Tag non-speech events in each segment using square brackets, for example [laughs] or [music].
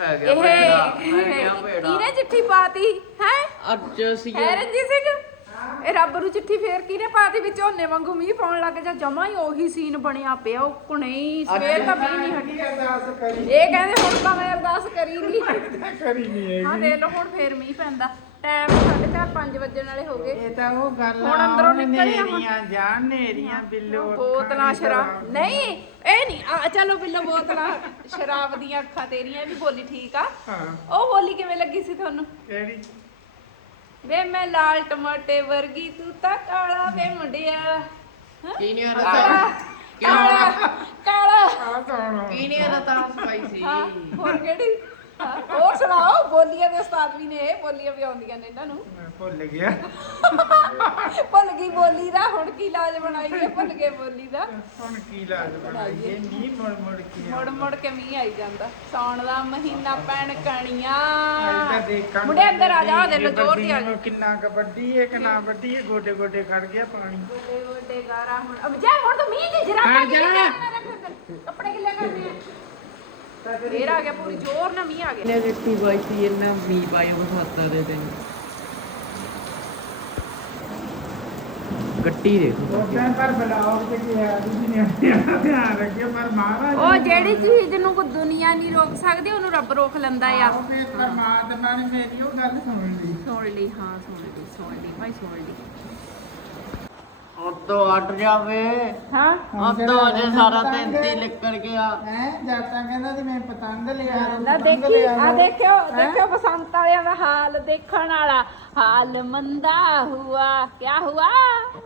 ਹੈ ਗਿਆ ਭੇੜਾ ਹੈ ਗਿਆ ਇਹ ਭੇੜਾ ਕਿਹਨੇ ਚਿੱਠੀ ਪਾਤੀ ਹੈ? ਅੱਜ ਅਸੀਂ ਹੈ ਰਣਜੀਤ ਸਿੰਘ? ਇਹ ਰੱਬ ਨੂੰ ਚਿੱਠੀ ਫੇਰ ਕਿਹਨੇ ਪਾਤੀ? ਵਿੱਚ ਝੋਨੇ ਵਾਂਗੂ ਮੀਂਹ ਪਾਉਣ ਲੱਗ ਜਾ ਜਮਾ ਹੀ ਉਹੀ ਸੀਨ ਬਣਿਆ ਪਿਆ ਉਹ ਕੁਣੇ ਹੀ ਸਵੇਰ ਦਾ ਮੀਂਹ ਨਹੀਂ ਹਟੀ। ਅਰਦਾਸ ਕਰੀ ਇਹ ਕਹਿੰਦੇ ਹੁਣ ਤਾਂ ਮੈਂ ਅਰਦਾਸ ਕਰੀ ਨਹੀਂ ਕਰੀ ਨਹੀਂ ਹਾਂ ਦੇਖ ਲਓ ਹੁਣ ਫੇਰ ਮੀਂਹ ਪੈਂਦਾ। ਟਾਈਮ ਸਾਢੇ ਚਾਰ 5 ਵਜਣ ਵਾਲੇ ਹੋ ਗਏ। ਇਹ ਤਾਂ ਉਹ ਗੱਲ ਹੁਣ ਅੰਦਰੋਂ ਨਿਕਲਿਆ। ਨੇਰੀਆਂ ਜਾਣ ਨੇਰੀਆਂ ਬਿੱਲੋ ਬੋਤਲਾਂ ਸ਼ਰਾਬ। ਨਹੀਂ ਇਹ ਨਹੀਂ ਆ ਚਲੋ ਬਿੱਲੋ ਬੋਤਲਾਂ ਸ਼ਰਾਬ ਦੀਆਂ ਅੱਖਾਂ ਤੇਰੀਆਂ ਇਹ ਵੀ ਬੋਲੀ ਠੀਕ ਆ। ਹਾਂ। ਉਹ ਬੋਲੀ ਕਿਵੇਂ ਲੱਗੀ ਸੀ ਤੁਹਾਨੂੰ? ਕਿਹੜੀ? ਵੇ ਮੈਂ ਲਾਲ ਟਮਾਟੇ ਵਰਗੀ ਤੂੰ ਤਾਂ ਕਾਲਾ ਵੇ ਮੁੰਡਿਆ। ਹੈਂ? ਕੀ ਨਹੀਂ ਕਾਲਾ ਕਿਉਂ? ਕਾਲਾ ਕਾਲਾ। ਆ ਕੌਣ ਕੀ ਨਹੀਂ ਰਤਾ ਸਪਾਈ ਸੀ। ਹਾਂ ਹੋਰ ਕਿਹੜੀ? ਹਾਂ, ਹੋਰ ਸੁਣਾਓ ਬੋਲੀਆਂ ਦੇ ਉਸਤਾਦ ਵੀ ਨੇ ਬੋਲੀਆਂ ਵੀ ਆਉਂਦੀਆਂ ਨੇ ਇਹਨਾਂ ਨੂੰ। ਮੈਂ ਭੁੱਲ ਗਿਆ। ਭੁੱਲ ਗਈ ਬੋਲੀ ਦਾ ਹੁਣ ਕੀ ਲਾਜ ਬਣਾਈਏ ਭੁੱਲ ਗਏ ਬੋਲੀ ਦਾ। ਹੁਣ ਕੀ ਲਾਜ ਬਣਾਈਏ ਨੀ ਮੁੜ ਮੁੜ ਕੇ ਮੁੜ ਮੁੜ ਕੇ ਮੀਂਹ ਆਈ ਜਾਂਦਾ। ਸੌਣ ਦਾ ਮਹੀਨਾ ਪੈਣ ਕਣੀਆਂ। ਮੁੰਡੇ ਅੰਦਰ ਆ ਜਾ ਦੇ ਲੋ ਜ਼ੋਰ ਦੀ ਆ। ਜਾ ਕਿੰਨਾ ਕਬੱਡੀ ਹੈ ਕਿ ਨਾ ਵੱਡੀ ਹੈ ਗੋਡੇ ਗੋਡੇ ਖੜ ਗਿਆ ਪਾਣੀ। ਵੱਡੇ ਵੱਡੇ ਗਾਰਾ ਹੁਣ। ਅਬ ਜਾ ਹੁਣ ਤਾਂ ਮੀਂਹ ਦੀ ਜਰਾਬਾਂ ਹਾਂ, ਜਾ। ਗਿੱਲੇ ਕੱਪੜੇ ਗਿੱਲੇ ਕਰਨੇ ਆ? ਫੇਰ ਆ ਗਿਆ ਪੂਰੀ ਜ਼ੋਰ ਨਾਲ ਮੀਂਹ ਆ ਗਿਆ। ਨੇ ਦਿੱਤੀ ਬਾਈ ਸੀ ਇਹਨਾਂ ਵੀ ਪਾਈ ਉਹ ਸੱਤ ਦੇ ਦਿਨ। ਗੱਟੀ ਦੇਖੋ। ਉਦਾਂ ਪਰ ਬਲਾਉ ਤੇ ਕੀ ਹੈ ਜੀ ਨੇ ਧਿਆਨ ਰੱਖਿਓ ਪਰ ਮਹਾਰਾਜ ਉਹ ਜਿਹੜੀ ਚੀਜ਼ ਨੂੰ ਕੋਈ ਦੁਨੀਆ ਨਹੀਂ ਰੋਕ ਸਕਦੀ ਉਹਨੂੰ ਰੱਬ ਰੋਕ ਲੈਂਦਾ ਆ। ਉਹ ਫਿਰ ਪਰਮਾਤਮਾ ਨੇ ਮੇਰੀ ਉਹ ਗੱਲ ਸੁਣ ਲਈ। ਸੁਣ ਲਈ ਹਾਂ ਸੁਣ ਲਈ ਸੁਣ ਲਈ ਭਾਈ ਸੁਣ ਲਈ। ਉਤੋਂ ਅੱਟ ਜਾਵੇ। ਹਾਂ। ਉਤੋਂ ਅਜੇ ਸਾਰਾ ਦਿਨ ਤੇ ਨਿਕਲ ਗਿਆ ਹੈ ਜਾਤਾਂ ਕਹਿੰਦਾ ਤੇ ਮੈਂ ਪਤੰਗ ਲਿਆ ਨਾ ਦੇਖੀ ਆ ਦੇਖਿਓ ਦੇਖਿਓ ਬਸੰਤ ਵਾਲਿਆਂ ਦਾ ਹਾਲ ਦੇਖਣ ਵਾਲਾ। ਹਾਲ ਮੰਦਾ ਹੁਆ ਕਿਆ ਹੁਆ?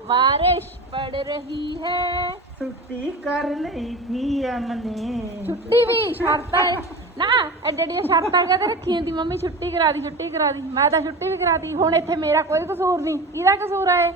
ਬਾਰਿਸ਼ ਪੜ ਰਹੀ ਹੈ। ਛੁੱਟੀ ਕਰ ਲਈ ਥੀ ਅਮਨੇ। ਛੁੱਟੀ ਵੀ ਸ਼ਰਤਾਂ ਹੈ। ਨਾ ਐਡੇ ਐਡੀਆਂ ਸ਼ਰਤਾਂ ਕਹਿੰਦੇ ਰੱਖੀਆਂ ਦੀ ਮੰਮੀ ਛੁੱਟੀ ਕਰਾ ਦੀ ਛੁੱਟੀ ਕਰਾ ਦੀ। ਮੈਂ ਤਾਂ ਛੁੱਟੀ ਵੀ ਕਰਾਤੀ ਹੁਣ ਇੱਥੇ ਮੇਰਾ ਕੋਈ ਕਸੂਰ ਨਹੀਂ। ਕਿਹਦਾ ਕਸੂਰ ਆ ਇਹ?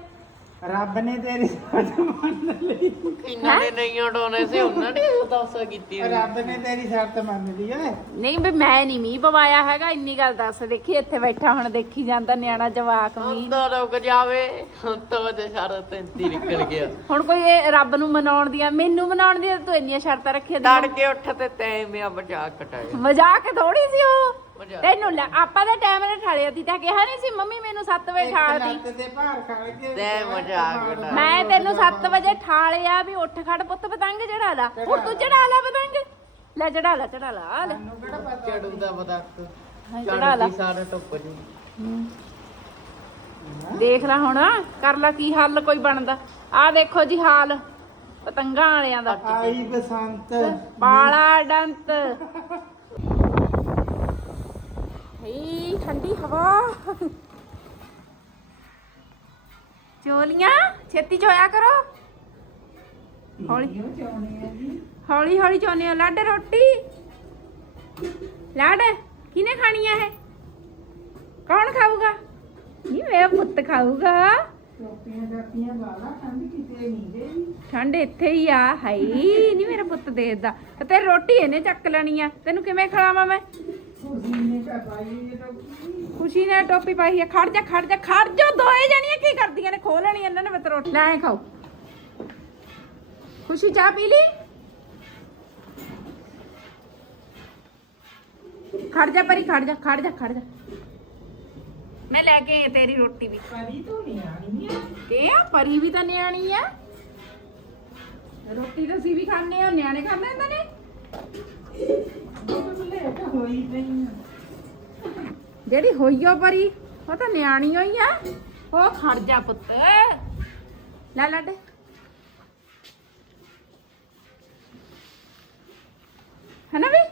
ਰੱਬ ਨੇ ਤੇਰੀ ਸੋਚ ਮੰਨ ਲਈ। ਇਹਨਾਂ ਨੇ ਨਹੀਂ ਉਡਾਉਣੇ ਸੀ ਉਹਨਾਂ ਨੇ ਦੱਸ ਕੀਤੀ। ਰੱਬ ਨੇ ਤੇਰੀ ਸ਼ਰਤ ਮੰਨ ਲਈ ਓਏ। ਨਹੀਂ ਵੀ ਮੈਂ ਨਹੀਂ ਮੀਂਹ ਪਵਾਇਆ ਹੈਗਾ ਇੰਨੀ ਗੱਲ ਦੱਸ ਦੇਖੀ ਇੱਥੇ ਬੈਠਾ ਹੁਣ ਦੇਖੀ ਜਾਂਦਾ ਨਿਆਣਾ ਜਵਾਕ ਮੀਂਹ। ਰੁਕ ਜਾਵੇ ਸਾਰਾ ਨਿਕਲ ਗਿਆ। ਹੁਣ ਕੋਈ ਇਹ ਰੱਬ ਨੂੰ ਮਨਾਉਣ ਦੀਆਂ ਮੈਨੂੰ ਮਨਾਉਣ ਦੀਆਂ ਤੂੰ ਇੰਨੀਆਂ ਸ਼ਰਤਾਂ ਰੱਖੀਆਂ ਡੜ ਦੀਆਂ। ਕੇ ਉੱਠ ਤੇ ਤੈਂ ਮੇਰਾ ਮਜ਼ਾਕ ਕਟਾਇਆ। ਮਜ਼ਾਕ ਥੋੜੀ ਸੀ ਉਹ। ਤੈਨੂੰ ਲੈ- ਆਪਾਂ ਦਾ ਟਾਈਮ ਨੇ ਠਾਲਿਆ ਤਾਂ ਕਿਹਾ ਨਹੀਂ ਸੀ ਮੰਮੀ ਮੈਨੂੰ 7 ਵਜੇ ਠਾਲਦੀ ਤੇ ਭਾਰ ਖੜ ਕੇ ਤੈਂ ਮਜ਼ਾਕ ਮੈਂ ਤੈਨੂੰ 7 ਵਜੇ ਠਾਲਿਆ ਵੀ ਉੱਠ ਖੜ ਪੁੱਤ ਪਤੰਗ ਚੜਾ ਲਾ। ਹੁਣ ਤੂੰ ਚੜਾ ਲਾ ਪਤੰਗ। ਲੈ ਚੜਾ ਲਾ ਚੜਾ ਲਾ ਆ ਲੈ। ਨੂੰ ਕਿਹੜਾ ਪਤਾ? ਚੜੂ ਦਾ ਬਦਕ ਹਾਂ, ਚੜਾ ਲਾ। ਸਾਰੇ ਟੁੱਪ ਜੀ। ਦੇਖ ਲੈ ਹੁਣ ਕਰ ਲੈ ਕੀ ਹੱਲ ਕੋਈ ਬਣਦਾ। ਆ ਦੇਖੋ ਜੀ ਹਾਲ ਪਤੰਗਾਂ ਵਾਲਿਆਂ ਦਾ। ਆਈ ਬਸੰਤ। ਬਾਲਾ ਡੰਤ। ਹਈ ਠੰਡੀ ਹਵਾ। ਚੋਲੀਆਂ ਛੇਤੀ ਚੋਇਆ ਕਰੋ। ਹੌਲੀ ਹੌਲੀ ਹੌਲੀ ਚੋਨੇ ਆ ਲੱਡ ਰੋਟੀ। ਲੱਡ ਕਿਨੇ ਖਾਣੀ ਆ ਇਹ? ਕੌਣ ਖਾਊਗਾ? ਨਹੀਂ ਮੇਰਾ ਪੁੱਤ ਖਾਊਗਾ। ਟੋਪੀਆਂ ਟੋਪੀਆਂ ਵਾਲਾ ਕੰਦੀ ਕਿਤੇ ਨਹੀਂ ਗਈ ਠੰਡ ਇੱਥੇ ਹੀ ਆ ਹਾਈ ਨਹੀਂ ਮੇਰਾ ਪੁੱਤ ਦੇਦਾ ਤੇ ਰੋਟੀ ਇਹਨੇ ਚੱਕ ਲੈਣੀ ਆ। ਤੈਨੂੰ ਕਿਵੇਂ ਖਿਲਾਵਾਂ ਮੈਂ? ਖੁਸ਼ੀ ਨੇ ਕਾ ਪਾਈ ਇਹ ਟੋਪੀ ਖੁਸ਼ੀ ਨੇ ਟੋਪੀ ਪਾਈ ਹੈ ਖੜ ਜਾ ਖੜ ਜਾ ਖੜ ਜਾ। ਦੋਏ ਜਣੀਆਂ ਕੀ ਕਰਦੀਆਂ ਨੇ? ਖੋਹ ਲੈਣੀ ਇਹਨਾਂ ਨੇ ਮੈਂ ਤਾਂ ਰੋਟੀ ਲੈ ਆਏ ਖਾਓ ਖੁਸ਼ੀ ਚਾਹ ਪੀ ਲਈ? ਖੜ ਜਾ ਪਰੀ ਖੜ ਜਾ ਖੜ ਜਾ ਖੜ ਜਾ। ਮੈਂ ਲੈ ਕੇ ਆਈ ਤੇਰੀ ਰੋਟੀ ਵੀ। ਕਰੀ ਤੋਂ ਨਹੀਂ ਆਣੀ ਹੈ ਕੀ ਆ ਪਰੀ ਵੀ ਤਾਂ ਨਿਆਣੀ ਆ। ਰੋਟੀ ਤਾਂ ਅਸੀਂ ਵੀ ਖਾਣੇ ਆ ਨਿਆਣੇ ਖਾਂਦੇ ਹੁੰਦੇ ਨੇ? ਜਿਹੜੀ ਹੋਈ ਓ ਪਰੀ ਉਹ ਤਾਂ ਨਿਆਣੀ ਹੋਈ ਆ। ਉਹ ਖੜ ਜਾ ਪੁੱਤ। ਲੈ ਲੱਡ। ਹਨਾ ਵੀ?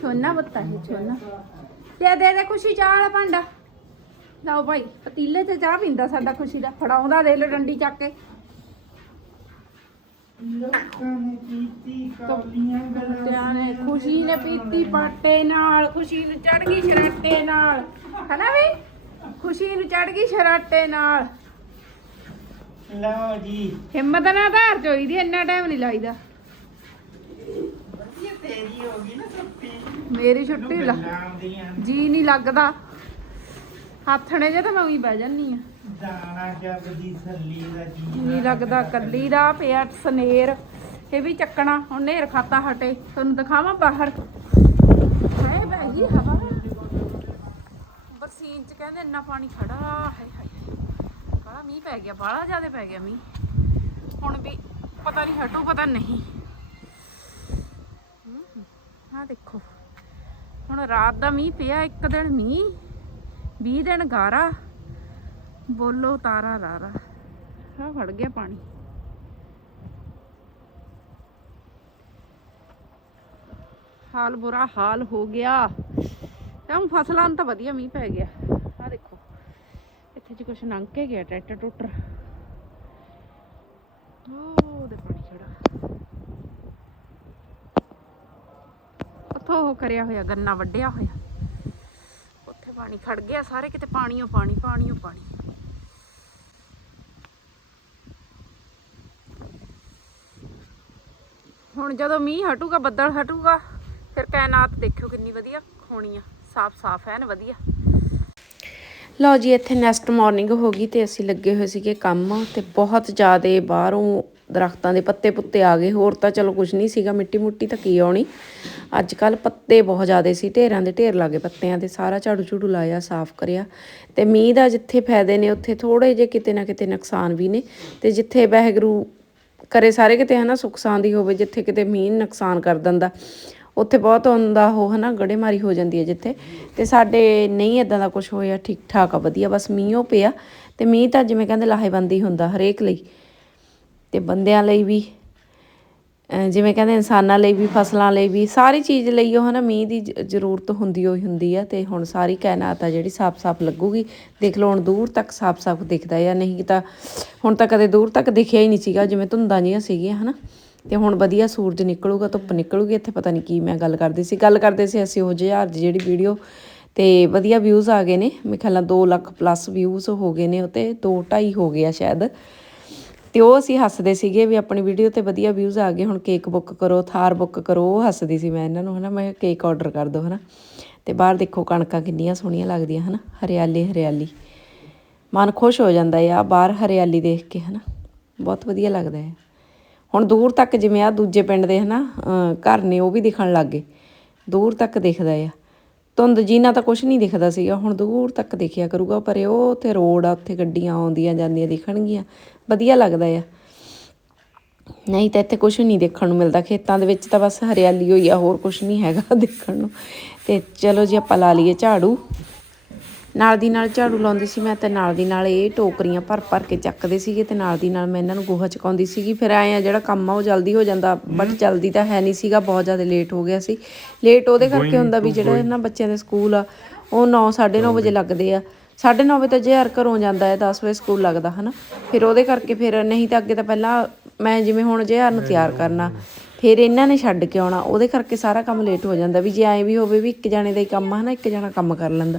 ਛੋਨਾ ਬੱਤਾ ਹੈ ਛੋਨਾ। ਤੇ ਦੇ ਦੇ ਖੁਸ਼ੀ ਚਾਹ ਵਾਲਾ ਭਾਂਡਾ। ਲਓ ਭਾਈ ਪਤੀਲੇ 'ਚ ਚਾਹ ਪੀਂਦਾ ਸਾਡਾ ਖੁਸ਼ੀ ਦਾ। ਫੜਾਉਂਦਾ ਦੇ ਲੈ ਡੰਡੀ ਚੱਕ ਕੇ। ਨੇ ਨੇ ਖੁਸ਼ੀ ਨੇ ਪੀਤੀ ਪਾਟੇ ਨਾਲ ਖੁਸ਼ੀ ਨੂੰ ਚੜ ਗਈ ਸ਼ਰਾਟੇ ਨਾਲ। ਹਨਾ ਵੀ? ਖੁਸ਼ੀ ਨੂੰ ਚੜ ਗਈ ਸ਼ਰਾਟੇ ਨਾਲ। ਲਓ ਜੀ। ਹਿੰਮਤ ਨਾਲ ਧਾਰ ਚੋਈਦੀ ਇੰਨਾ ਟਾਈਮ ਨਹੀਂ ਲਾਈਦਾ। ਵਧੀਆ ਤੇਰੀ ਹੋ ਗਈ ਨਾ ਸੁੱਤੀ ਮੇਰੀ ਛੁੱਟੀ ਲਾ। ਜੀ ਨਹੀਂ ਲੱਗਦਾ। ਹੱਥ ਨੇ ਜੇ ਤਾਂ ਮੈਂ ਉਹੀ ਬਹਿ ਜਾਨੀ ਆ ਦਾਣਾ ਜਪਦੀ ਸੱਲੀ ਦਾ ਜੀ ਜੀ ਲੱਗਦਾ ਕੱਲੀ ਦਾ ਪਿਆ ਸਨੇਰ। ਇਹ ਵੀ ਚੱਕਣਾ ਹੁਣ ਨੇਰ ਖਾਤਾ ਹਟੇ ਤੁਹਾਨੂੰ ਦਿਖਾਵਾਂ ਬਾਹਰ। ਹਾਏ ਬੈਹੀ ਹਵਾ। ਬਰਸੀਨ ਚ ਕਹਿੰਦੇ ਇੰਨਾ ਪਾਣੀ ਖੜਾ ਹਾਏ ਹਾਏ ਬੜਾ ਮੀਂਹ ਪੈ ਗਿਆ ਬੜਾ ਜ਼ਿਆਦਾ ਪੈ ਗਿਆ ਮੀਂਹ। ਹੁਣ ਵੀ ਪਤਾ ਨਹੀਂ ਹਟੂ ਪਤਾ ਨਹੀਂ। ਆ ਦੇਖੋ। ਹੁਣ ਰਾਤ ਦਾ ਮੀਂਹ ਪਿਆ ਇੱਕ ਦਿਨ ਮੀਂਹ। 20 ਦਿਨ ਗਾਰਾ। ਬੋਲੋ ਤਾਰਾ ਰਾਰਾ। ਆ ਫੜ ਗਿਆ ਪਾਣੀ। ਹਾਲ ਬੁਰਾ ਹਾਲ ਹੋ ਗਿਆ। ਤੇ ਫਸਲਾਂ ਨੂੰ ਤਾਂ ਵਧੀਆ ਮੀਂਹ ਪੈ ਗਿਆ। ਆ ਦੇਖੋ। ਇੱਥੇ ਜੀ ਕੁਛ ਲੰਘ ਕੇ ਗਿਆ ਟਰੈਕਟਰ ਟੁੱਟਰ ਉਹਦੇ ਪਾਣੀ ਖੜਾ। ਉੱਥੋਂ ਉਹ ਕਰਿਆ ਹੋਇਆ, ਗੰਨਾ ਵੱਢਿਆ ਹੋਇਆ। ਪਾਣੀ ਖੜ ਗਿਆ, ਸਾਰੇ ਕਿਤੇ ਪਾਣੀਓ, ਪਾਣੀ ਪਾਣੀਓ, ਪਾਣੀ। ਹੁਣ ਜਦੋਂ ਮੀਂਹ ਹਟੂਗਾ, ਬੱਦਲ ਹਟੂਗਾ, ਫਿਰ ਕਾਇਨਾਤ ਦੇਖਿਓ ਕਿੰਨੀ ਵਧੀਆ ਹੋਣੀ ਆ। ਸਾਫ਼ ਸਾਫ਼ ਐਨ ਵਧੀਆ। ਲਓ ਜੀ, ਇੱਥੇ ਨੈਕਸਟ ਮਾਰਨਿੰਗ ਹੋ ਗਈ ਤੇ ਅਸੀਂ ਲੱਗੇ ਹੋਏ ਸੀਗੇ ਕੰਮ ਤੇ ਬਹੁਤ ਜ਼ਿਆਦਾ ਬਾਹਰੋਂ ਦਰਖਤਾਂ ਦੇ ਪੱਤੇ ਪੁੱਤੇ ਆ ਗਏ। ਹੋਰ ਤਾਂ ਚਲੋ ਕੁਝ ਨਹੀਂ ਸੀਗਾ ਮਿੱਟੀ ਮੁੱਟੀ ਤਾਂ ਕੀ ਆਉਣੀ। ਅੱਜ ਕੱਲ ਪੱਤੇ ਬਹੁਤ ਜ਼ਿਆਦੇ ਸੀ, ਢੇਰਾਂ ਦੇ ਢੇਰ ਲੱਗੇ ਪੱਤਿਆਂ ਦੇ। ਸਾਰਾ ਝਾੜੂ ਝੂੜੂ ਲਾਇਆ, ਸਾਫ਼ ਕਰਿਆ। ਤੇ ਮੀਂਹ ਦਾ ਜਿੱਥੇ ਫਾਇਦੇ ਨੇ, ਉੱਥੇ ਥੋੜੇ ਜਿਹੇ ਕਿਤੇ ਨਾ ਕਿਤੇ ਨੁਕਸਾਨ ਵੀ ਨੇ। ਤੇ ਜਿੱਥੇ ਵਾਹਿਗੁਰੂ ਕਰੇ ਸਾਰੇ ਕਿਤੇ ਹਨਾ ਸੁੱਖ ਦੀ ਹੋਵੇ, ਜਿੱਥੇ ਕਿਤੇ ਮੀਂਹ ਨੁਕਸਾਨ ਕਰ ਦਿੰਦਾ, ਉੱਥੇ ਬਹੁਤ ਹੁੰਦਾ ਉਹ ਹਨਾ ਗੜੇਮਾਰੀ ਹੋ ਜਾਂਦੀ ਹੈ ਜਿੱਥੇ। ਤੇ ਸਾਡੇ ਨਹੀਂ ਇਦਾਂ ਦਾ ਕੁਝ ਹੋਇਆ ਠੀਕ ਠਾਕ ਆ, ਵਧੀਆ, ਬਸ ਮੀਂਹੋਂ ਪਿਆ। ਤੇ ਮੀਂਹ ਤਾਂ ਜਿਵੇਂ ਕਹਿੰਦੇ ਲਾਹੇਵੰਦੀ ਹੁੰਦਾ ਹਰੇਕ ਲਈ। ਤੇ ਬੰਦਿਆਂ ਲਈ ਵੀ ਜਿਵੇਂ ਕਹਿੰਦੇ ਇਨਸਾਨਾਂ ਲਈ ਵੀ, ਫਸਲਾਂ ਲਈ ਵੀ, ਸਾਰੀ ਚੀਜ਼ ਲਈ ਉਹ ਹਨਾ ਮੀਂਹ ਦੀ ਜ- ਜ਼ਰੂਰਤ ਹੁੰਦੀ ਹੋਈ ਹੁੰਦੀ ਆ ਤੇ ਹੁਣ ਸਾਰੀ ਕਾਇਨਾਤ ਆ ਜਿਹੜੀ ਸਾਫ਼-ਸਾਫ਼ ਲੱਗੂਗੀ। ਦੇਖ ਲਓ ਹੁਣ ਦੂਰ ਤੱਕ ਸਾਫ਼-ਸਾਫ਼ ਦਿਖਦਾ ਆ, ਨਹੀਂ ਤਾਂ ਹੁਣ ਤਾਂ ਕਦੇ ਦੂਰ ਤੱਕ ਦਿਖਿਆ ਹੀ ਨਹੀਂ ਸੀਗਾ, ਜਿਵੇਂ ਧੁੰਦਾਂ ਜੀਆਂ ਸੀਗੀਆਂ ਹਨਾ। ਤੇ ਹੁਣ ਵਧੀਆ ਸੂਰਜ ਨਿਕਲੂਗਾ, ਧੁੱਪ ਨਿਕਲੂਗੀ, ਇੱਥੇ ਪਤਾ ਨਹੀਂ ਕੀ ਮੈਂ ਗੱਲ ਕਰਦੀ ਸੀ। ਗੱਲ ਕਰਦੇ ਸੀ ਅਸੀਂ ਉਹ ਜਹਾਜ਼ ਦੀ ਜਿਹੜੀ ਵੀਡੀਓ ਤੇ ਵਧੀਆ ਵਿਊਜ਼ ਆ ਗਏ ਨੇ। ਮੇਰੇ ਖਿਆਲ ਨਾਲ 2 ਲੱਖ ਪਲੱਸ ਵਿਊਜ਼ ਹੋ ਗਏ ਨੇ ਉਹ ਤੇ 2 2.5 ਹੋ ਗਿਆ ਸ਼ਾਇਦ। ਤੇ ਉਹ ਅਸੀਂ ਹੱਸਦੇ ਸੀਗੇ ਵੀ ਆਪਣੀ ਵੀਡੀਓ ਤੇ ਵਧੀਆ ਵਿਊਜ਼ ਆ ਗਏ, ਹੁਣ ਕੇਕ ਬੁੱਕ ਕਰੋ, ਥਾਰ ਬੁੱਕ ਕਰੋ, ਉਹ ਹੱਸਦੀ ਸੀ ਮੈਂ ਇਹਨਾਂ ਨੂੰ, ਹਨਾ, ਮੈਂ ਕੇਕ ਆਰਡਰ ਕਰ ਦੋ, ਹਨਾ। ਤੇ ਬਾਹਰ ਦੇਖੋ ਕਣਕਾਂ ਕਿੰਨੀਆਂ ਸੋਹਣੀਆਂ ਲੱਗਦੀਆਂ, ਹਨਾ, ਹਰਿਆਲੀ ਹਰਿਆਲੀ। ਮਨ ਖੁਸ਼ ਹੋ ਜਾਂਦਾ ਆ ਬਾਹਰ ਹਰਿਆਲੀ ਦੇਖ ਕੇ, ਹਨਾ। ਬਹੁਤ ਵਧੀਆ ਲੱਗਦਾ ਹੈ ਹੁਣ ਦੂਰ ਤੱਕ ਜਿਵੇਂ ਆ ਦੂਜੇ ਪਿੰਡ ਦੇ, ਹਨਾ, ਅਹ ਘਰ ਨੇ, ਉਹ ਵੀ ਦਿਖਣ ਲੱਗ ਗਏ। ਦੂਰ ਤੱਕ ਦਿਖਦਾ ਆ। ਧੁੰਦ ਜੀ ਨਾਲ ਤਾਂ ਕੁਝ ਨਹੀਂ ਦਿਖਦਾ ਸੀਗਾ, ਹੁਣ ਦੂਰ ਤੱਕ ਦੇਖਿਆ ਕਰੂਗਾ, ਪਰ ਇਹ ਉਹ ਉੱਥੇ ਰੋਡ ਆ, ਉੱਥੇ ਗੱਡੀਆਂ ਆਉਂਦੀਆਂ ਜਾਂਦੀਆਂ ਦਿਖਣਗੀਆਂ, ਵਧੀਆ ਲੱਗਦਾ ਆ। ਨਹੀਂ ਤਾਂ ਇੱਥੇ ਕੁਝ ਨਹੀਂ ਦੇਖਣ ਨੂੰ ਮਿਲਦਾ, ਖੇਤਾਂ ਦੇ ਵਿੱਚ ਤਾਂ ਬਸ ਹਰਿਆਲੀ ਹੋਈ ਆ, ਹੋਰ ਕੁਝ ਨਹੀਂ ਹੈਗਾ ਦੇਖਣ ਨੂੰ। ਤੇ ਚਲੋ ਜੀ ਆਪਾਂ ਲਾ ਲਈਏ ਝਾੜੂ। ਨਾਲ ਦੀ ਨਾਲ ਝਾੜੂ ਲਾਉਂਦੀ ਸੀ ਮੈਂ ਤੇ ਨਾਲ ਦੀ ਨਾਲ ਇਹ ਟੋਕਰੀਆਂ ਭਰ ਭਰ ਕੇ ਚੱਕਦੇ ਸੀਗੇ ਤੇ ਨਾਲ ਦੀ ਨਾਲ ਮੈਂ ਇਹਨਾਂ ਨੂੰ ਗੋਹਾ ਚਕਾਉਂਦੀ ਸੀਗੀ। ਫਿਰ ਆਏ ਆ ਜਿਹੜਾ ਕੰਮ ਆ ਉਹ ਜਲਦੀ ਹੋ ਜਾਂਦਾ ਬਟ ਜਲਦੀ ਤਾਂ ਹੈ ਨਹੀਂ ਸੀਗਾ ਬਹੁਤ ਜ਼ਿਆਦਾ ਲੇਟ ਹੋ ਗਿਆ ਸੀ। ਲੇਟ ਉਹਦੇ ਕਰਕੇ ਹੁੰਦਾ ਵੀ ਜਿਹੜੇ ਨਾ ਬੱਚਿਆਂ ਦੇ ਸਕੂਲ ਆ ਉਹ 9 9:30 ਵਜੇ ਲੱਗਦੇ ਆ। 9:30 ਵਜੇ ਤਾਂ ਜੇ ਹਰ ਘਰੋਂ ਜਾਂਦਾ ਹੈ 10 ਵਜੇ ਸਕੂਲ ਲੱਗਦਾ ਹਨਾ। ਫਿਰ ਉਹਦੇ ਕਰਕੇ ਫਿਰ ਨਹੀਂ ਤਾਂ ਅੱਗੇ ਤਾਂ ਪਹਿਲਾਂ ਮੈਂ ਜਿਵੇਂ ਹੁਣ ਜੇ ਹਰ ਨੂੰ ਤਿਆਰ ਕਰਨਾ ਫਿਰ ਇਹਨਾਂ ਨੇ ਛੱਡ ਕੇ ਆਉਣਾ। ਉਹਦੇ ਕਰਕੇ ਸਾਰਾ ਕੰਮ ਲੇਟ ਹੋ ਜਾਂਦਾ ਵੀ ਜੇ ਐਂ ਵੀ ਹੋਵੇ ਵੀ ਇੱਕ ਜਾਣੇ ਦਾ ਹੀ ਕੰਮ ਆ ਹਨਾ ਇੱਕ ਜਣਾ ਕੰਮ ਕਰ ਲੈਂਦਾ।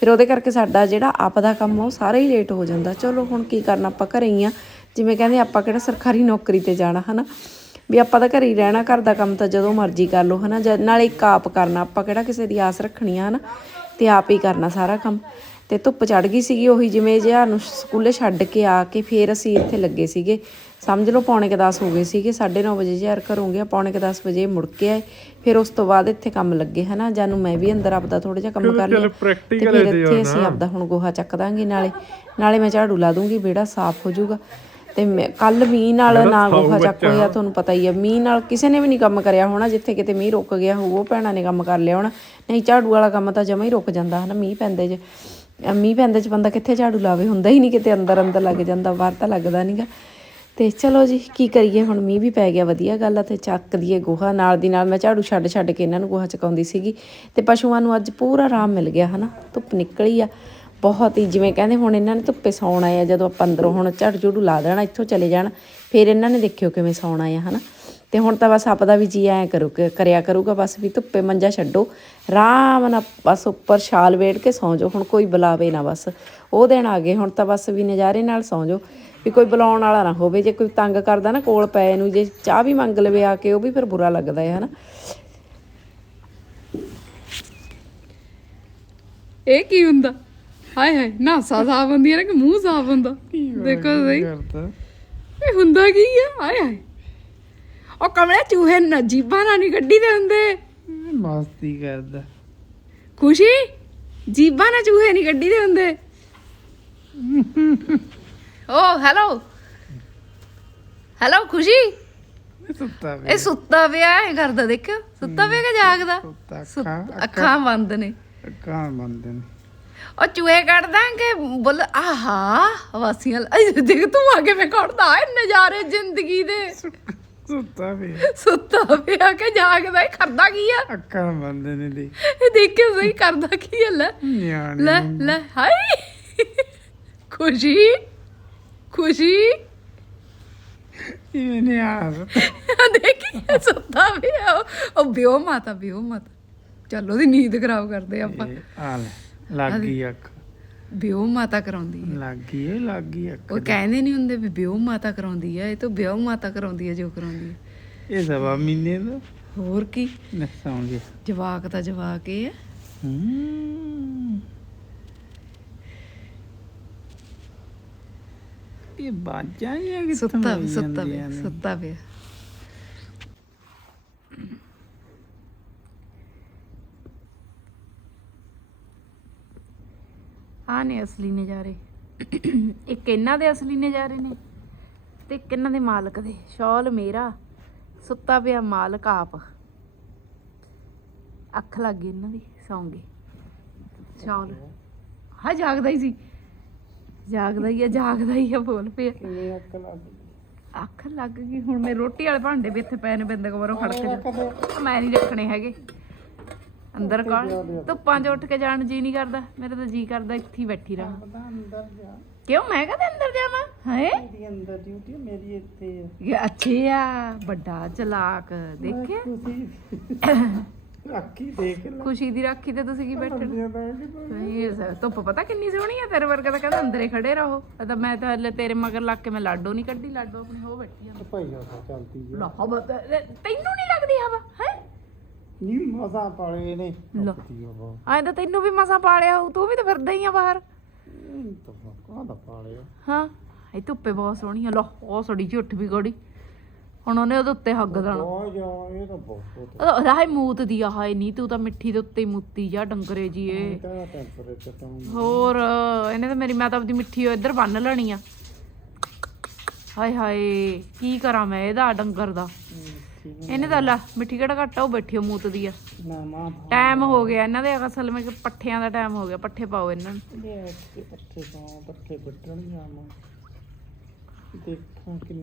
ਫਿਰ ਉਹਦੇ ਕਰਕੇ ਸਾਡਾ ਜਿਹੜਾ ਆਪ ਦਾ ਕੰਮ ਆ, ਉਹ ਸਾਰਾ ਹੀ ਲੇਟ ਹੋ ਜਾਂਦਾ। ਚਲੋ, ਹੁਣ ਕੀ ਕਰਨਾ, ਆਪਾਂ ਘਰੇ ਹੀ ਆ। ਜਿਵੇਂ ਕਹਿੰਦੇ, ਆਪਾਂ ਕਿਹੜਾ ਸਰਕਾਰੀ ਨੌਕਰੀ ਤੇ ਜਾਣਾ, ਹਨਾ? ਵੀ ਆਪਾਂ ਤਾਂ ਘਰੇ ਹੀ ਰਹਿਣਾ, ਘਰ ਦਾ ਕੰਮ ਤਾਂ ਜਦੋਂ ਮਰਜ਼ੀ ਕਰ ਲਓ, ਹਨਾ? ਜਦ ਨਾਲ ਇੱਕ ਆਪ ਕਰਨਾ, ਆਪਾਂ ਕਿਹੜਾ ਕਿਸੇ ਦੀ ਆਸ ਰੱਖਣੀ ਆ, ਹਨਾ? ਤੇ ਆਪ ਹੀ ਕਰਨਾ ਸਾਰਾ ਕੰਮ। ਤੇ ਧੁੱਪ ਚੜ ਗਈ ਸੀਗੀ ਉਹੀ, ਜਿਵੇਂ ਜਿਹਾ ਨੂੰ ਸਕੂਲੇ ਛੱਡ ਕੇ ਆ ਕੇ ਫੇਰ ਅਸੀਂ ਇੱਥੇ ਲੱਗੇ ਸੀਗੇ। ਸਮਝ ਲਓ ਪੌਣੇ ਕੁ 10 ਹੋ ਗਏ ਸੀਗੇ 9:30 ਵਜੇ ਜਿਹਾ ਘਰੋਂ ਗਿਆ ਪੌਣੇ ਕੁ 10 ਵਜੇ ਮੁੜ ਕੇ ਆਏ। ਫਿਰ ਉਸ ਤੋਂ ਬਾਅਦ ਇੱਥੇ ਕੰਮ ਲੱਗੇ ਹਨਾ? ਜਾਨੂੰ ਮੈਂ ਵੀ ਅੰਦਰ ਆਪਦਾ ਥੋੜਾ ਜਿਹਾ ਕੰਮ ਕਰ ਲਿਆ। ਤੇ ਫਿਰ ਇੱਥੇ ਅਸੀਂ ਆਪਦਾ ਹੁਣ ਗੋਹਾ ਚੱਕ ਦਾਂਗੇ ਨਾਲੇ। ਨਾਲੇ ਮੈਂ ਝਾੜੂ ਲਾ ਦੂੰਗੀ ਵਿਹੜਾ ਸਾਫ਼ ਹੋ ਜਾਊਗਾ। ਤੇ ਕੱਲ ਮੀਂਹ ਨਾਲ ਨਾ ਗੋਹਾ ਚੱਕ ਹੋਇਆ ਤੁਹਾਨੂੰ ਪਤਾ ਹੀ ਆ ਮੀਂਹ ਨਾਲ ਕਿਸੇ ਨੇ ਵੀ ਨਹੀਂ ਕੰਮ ਕਰਿਆ ਹੋਣਾ ਜਿੱਥੇ ਕਿਤੇ ਮੀਂਹ ਰੁਕ ਗਿਆ ਹੋਊ ਉਹ ਭੈਣਾਂ ਨੇ ਕੰਮ ਕਰ ਲਿਆ ਹੋਣਾ। ਨਹੀਂ ਝਾੜੂ ਵਾਲਾ ਕੰਮ ਤਾਂ ਜਮਾ ਹੀ ਰੁਕ ਜਾਂਦਾ ਹਨਾ? ਮੀਂਹ ਪੈਂਦੇ ਅਹ ਮੀਂਹ ਪੈਂਦੇ 'ਚ ਬੰਦਾ ਕਿੱਥੇ ਝਾੜੂ ਲਾਵੇ? ਹੁੰਦਾ ਹੀ ਨਹੀਂ ਕਿਤੇ ਅੰਦਰ ਅੰਦਰ ਲੱਗ ਜਾਂਦਾ ਬਾਹਰ ਤਾਂ ਲੱਗਦਾ ਨਹੀਂਗਾ ਤੇ ਚਲੋ ਜੀ, ਕੀ ਕਰੀਏ? ਹੁਣ ਮੀਂਹ ਵੀ ਪੈ ਗਿਆ, ਵਧੀਆ ਗੱਲ ਆ ਤੇ ਚੱਕ ਦਈਏ ਗੋਹਾ। ਨਾਲ ਦੀ ਨਾਲ ਮੈਂ ਝਾੜੂ ਛੱਡ ਛੱਡ ਕੇ ਇਹਨਾਂ ਨੂੰ ਗੋਹਾ ਚਕਾਉਂਦੀ ਸੀਗੀ। ਤੇ ਪਸ਼ੂਆਂ ਨੂੰ ਅੱਜ ਪੂਰਾ ਆਰਾਮ ਮਿਲ ਗਿਆ, ਹਨਾ? ਧੁੱਪ ਨਿਕਲੀ ਆ, ਬਹੁਤ ਹੀ। ਜਿਵੇਂ ਕਹਿੰਦੇ, ਹੁਣ ਇਹਨਾਂ ਨੇ ਧੁੱਪੇ ਸੌਣਾ ਆ, ਜਦੋਂ ਆਪਾਂ ਅੰਦਰੋਂ ਹੁਣ ਝਾੜੂ ਝੂੜੂ ਲਾ ਦੇਣਾ, ਇੱਥੋਂ ਚਲੇ ਜਾਣ, ਫਿਰ ਇਹਨਾਂ ਨੇ ਦੇਖਿਓ ਕਿਵੇਂ ਸੌਣਾ ਆ, ਹਨਾ? ਤੇ ਹੁਣ ਤਾਂ ਬਸ ਆਪਦਾ ਵੀ ਜੀ ਐ ਕਰੂ ਕਰਿਆ ਕਰੂਗਾ ਬਸ ਵੀ ਧੁੱਪੇ ਮੰਜਾ ਛੱਡੋ, ਆਰਾਮ ਨਾਲ ਬਸ ਉੱਪਰ ਛਾਲ ਵੇੜ ਕੇ ਸੌਂ ਜਾਓ, ਹੁਣ ਕੋਈ ਬੁਲਾਵੇ ਨਾ ਬਸ। ਉਹ ਦਿਨ ਆ ਗਏ, ਹੁਣ ਤਾਂ ਬਸ ਵੀ ਨਜ਼ਾਰੇ ਨਾਲ ਸੌਂ ਜਾਓ। ਵੀ ਕੋਈ ਬੁਲਾਉਣ ਵਾਲਾ ਨਾ ਹੋਵੇ ਜੇ ਕੋਈ ਤੰਗ ਕਰਦਾ ਨਾ ਕੋਲ ਪਏ ਨੂੰ ਜੇ ਚਾਹ ਵੀ ਮੰਗ ਲਵੇ ਆ ਕੇ ਉਹ ਵੀ ਫਿਰ ਬੁਰਾ ਲੱਗਦਾ ਹੈ ਹਨਾ। ਇਹ ਕੀ ਹੁੰਦਾ? ਹਾਏ ਹਾਏ ਨਾਸਾ ਸਾਫ਼ ਹੁੰਦੀ ਹੈ ਨਾ ਕਿ ਮੂੰਹ ਸਾਫ਼ ਹੁੰਦਾ? ਦੇਖੋ ਸਹੀ। ਇਹ ਹੁੰਦਾ ਕੀ ਆ? ਹਾਏ ਹਾਏ। ਉਹ ਕਮਲੇ ਚੂਹੇ ਨਜੀਬਾਂ ਨਾਲ ਨਹੀਂ ਗੱਡੀ ਦੇ ਹੁੰਦੇ। ਮਸਤੀ ਕਰਦਾ। ਖੁਸ਼ੀ? ਜੀਬਾਂ ਨਾਲ ਚੂਹੇ ਨਹੀਂ ਕੱਢੀ ਦੇ ਹੁੰਦੇ। [laughs] ਓ ਹੈਲੋ ਹੈਲੋ ਖੁਸ਼ੀ? ਇਹ ਸੁੱਤਾ ਇਹ ਸੁੱਤਾ ਪਿਆ ਇਹ ਕਰਦਾ ਦੇਖਿਓ ਸੁੱਤਾ ਪਿਆ ਕਿ ਜਾਗਦਾ? ਸੁੱਤਾ ਅੱਖਾਂ ਬੰਦ ਨੇ। ਅੱਖਾਂ ਬੰਦ ਨੇ। ਉਹ ਚੂਹੇ ਕੱਢਦਾ ਕਿ ਬੋਲ ਆਹਾ ਵਾਸੀਆਂ ਅਈ ਦੇਖ ਤੂੰ ਆ ਕੇ ਮੈਂ ਕੱਢਦਾ ਇਹ ਨਜ਼ਾਰੇ ਜ਼ਿੰਦਗੀ ਦੇ। ਸੁੱਤਾ ਵੀ ਸੁੱਤਾ ਪਿਆ ਕਿ ਜਾਗਦਾ ਇਹ ਕਰਦਾ ਕੀ ਆ? ਅੱਖਾਂ ਬੰਦ ਨੇ ਦੀ ਇਹ ਦੇਖ ਕੇ ਸਹੀ ਕਰਦਾ ਕੀ ਆ ਲੈ। ਨਿਆਣੇ ਲੈ ਲੈ ਹਾਏ। ਖੁਸ਼ੀ। ਖੁਸ਼ੀ? ਇਹ ਨਹੀਂ ਆ। ਦੇਖੀ ਸੁੱਤਾ ਪਿਆ ਉਹ- ਉਹ ਬਿਓ ਮਾਤਾ ਬਿਓ ਮਾਤਾ। ਚੱਲ ਉਹਦੀ ਨੀਂਦ ਖਰਾਬ ਕਰਦੇ ਆਪਾਂ। ਆ ਲੈ ਲੱਗ ਗਈ ਅੱਖ। ਬਿਓ ਮਾਤਾ ਕਰਾਉਂਦੀ ਹੈ ਲੱਗ ਗਈ ਇਹ ਲੱਗ ਗਈ ਅੱਖ ਉਹ ਕਹਿੰਦੇ ਨਹੀਂ ਹੁੰਦੇ ਵੀ ਬਿਓ ਮਾਤਾ ਕਰਾਉਂਦੀ ਹੈ ਇਹ ਤਾਂ ਬਿਓ ਮਾਤਾ ਕਰਾਉਂਦੀ ਹੈ ਜੋ ਕਰਾਉਂਦੀ ਹੈ ਇਹ ਸਵਾ ਮਹੀਨੇ ਦਾ। ਹੋਰ ਕੀ? ਨਸਾਉਂਗੇ ਜਵਾਕ ਤਾਂ ਜਵਾਕ ਹੀ ਹੈ ਹੂੰ। ਇਹ ਬਾਜਾਂ ਇਹ ਕਿ ਸੁੱਤਾ ਸੁੱਤਾ ਪਿਆ ਸੁੱਤਾ ਪਿਆ। ਆ ਨੇ ਅਸਲੀ ਨਜ਼ਾਰੇ। ਇੱਕ ਇਹਨਾਂ ਦੇ ਅਸਲੀ ਨਜ਼ਾਰੇ ਨੇ ਤੇ ਇਹਨਾਂ ਦੇ ਮਾਲਕ ਦੇ। ਸ਼ਾਲ ਮੇਰਾ ਸੁੱਤਾ ਪਿਆ ਮਾਲਕ ਆਪ। ਅੱਖ ਲੱਗ ਗਈ ਇਹਨਾਂ ਦੀ ਸੌਂ ਗਏ ਸ਼ਾਲ। ਹਾਂ ਜਾਗਦਾ ਹੀ ਸੀ। ਜਾਗਦਾ ਹੀ ਆ ਜਾਗਦਾ ਹੀ ਆ ਬੋਲ ਪਿਆ ਅੱਖ ਲੱਗ ਅੱਖ ਲੱਗ ਗਈ ਹੁਣ ਮੈਂ ਰੋਟੀ ਵਾਲੇ ਭਾਂਡੇ ਵੀ ਇੱਥੇ ਪਏ ਨੇ ਬਿੰਦ ਕਮਰੋਂ ਖੜਕ ਜਾ ਮੈਂ ਨਹੀਂ ਰੱਖਣੇ ਹੈਗੇ। ਅੰਦਰ ਕਾਲ ਧੁੱਪਾਂ 'ਚ ਉੱਠ ਕੇ ਜਾਣ ਜੀ ਨਹੀਂ ਕਰਦਾ। ਮੇਰੇ ਤਾਂ ਜੀ ਕਰਦਾ ਇੱਥੇ ਹੀ ਬੈਠੀ ਰਹਾਂ। ਪਤਾ ਅੰਦਰ ਜਾ। ਕਿਉਂ? ਮੈਂ ਕਦੇ ਅੰਦਰ ਜਾਵਾਂ? ਹੈ? ਮੇਰੀ ਅੰਦਰ ਡਿਊਟੀ ਮੇਰੀ ਇੱਥੇ ਹੈ ਅੱਛੇ ਆ ਵੱਡਾ ਚਲਾਕ। ਦੇਖਿਆ? [coughs] ਅੱਖੀ ਦੇਖ ਲੈ। ਖੁਸ਼ੀ ਦੀ ਰਾਖੀ ਤੇ ਤੁਸੀਂ ਕੀ ਬੈਠੇ ਇਹ ਕਿ ਨਹੀਂ ਇਹ ਸ- ਧੁੱਪ ਪਤਾ ਕਿੰਨੀ ਸੋਹਣੀ ਆ? ਤੇਰੇ ਵਰਗਾ ਤਾਂ ਕਹਿੰਦਾ ਅੰਦਰੇ ਖੜੇ ਰਹੋ। ਇਹ ਤਾਂ ਮੈਂ ਤਾਂ ਹਲੇ ਤੇਰੇ ਮਗਰ ਲੱਗ ਕੇ ਮੈਂ ਲਾਡੋ ਨਹੀਂ ਕੱਢੀ ਲਾਡੋ ਆਪਣੀ ਹੋ ਬੈਠੀ ਆ। ਭਾਈ ਆ ਚੱਲਦੀ ਹੈ ਲਾ ਹਵਾ ਤਾਂ- ਤੈਨੂੰ ਨਹੀਂ ਲੱਗਦੀ ਹਵਾ ਹੈ? ਨੀ ਮਜ਼ਾ ਪਾਲੇ ਨੇ ਲੋ। ਪਤੀ ਉਹ ਐਂ ਤਾਂ ਤੈਨੂੰ ਵੀ ਮਸਾ ਪਾਲਿਆ ਹੋਊ ਤੂੰ ਵੀ ਤਾਂ ਫਿਰਦਾ ਹੀ ਆ ਬਾਹਰ। ਤਾਂ ਕਾਹਦਾ ਪਾਲਿਆ? ਹਾਂ ਇਹ ਧੁੱਪੇ ਬਹੁਤ ਸੋਹਣੀ ਆ। ਲੋ ਉਹ ਸੜੀ ਉੱਠ ਵੀ ਗੜੀ। ਹੁਣ ਉਹਨੇ ਉਹਦੇ ਉੱਤੇ ਹੱਗ ਦੇਣਾ। ਬਹੁਤ ਜਾ ਇਹ ਤਾਂ ਬਹੁਤ ਉਹ ਰਾਹੇ ਮੂਤ ਦੀ ਆ ਹਾਏ ਨਹੀਂ ਤੂੰ ਤਾਂ ਮਿੱਠੀ ਦੇ ਉੱਤੇ ਹੀ ਮੂਤੀ ਜਾ ਡੰਗਰੇ ਜੀ ਏ ਤਾਂ ਟੈਂਪਰੇਚਰ ਤਾਂ ਹੋਰ ਇਹਨੇ ਤਾਂ ਮੇਰੀ ਮੈਂ ਤਾਂ ਆਪਦੀ ਮਿੱਠੀ ਉਹ ਇੱਧਰ ਬੰਨ ਲੈਣੀ ਆ। ਹਾਏ ਹਾਏ ਕੀ ਕਰਾਂ ਮੈਂ ਇਹਦਾ ਡੰਗਰ ਦਾ। ਇਹਨੇ ਤਾਂ ਲਾ ਮਿੱਠੀ ਕਿਹੜਾ ਘੱਟ ਉਹ ਬੈਠੀ ਆ ਮੂਤ ਦੀ ਆ। ਨਾ ਮਾਂ ਟਾਈਮ ਹੋ ਗਿਆ ਇਹਨਾਂ ਦੇ ਅਸਲ ਵਿੱਚ ਪੱਠਿਆਂ ਦਾ ਟਾਈਮ ਹੋ ਗਿਆ ਪੱਠੇ ਪਾਓ ਇਹਨਾਂ ਨੂੰ। ਇਹ ਪੱਠੇ ਤੋਂ ਪੱਠੇ ਵੱਟਣ ਜਾਵਾਂ ਦੇਖਾਂ ਕਿ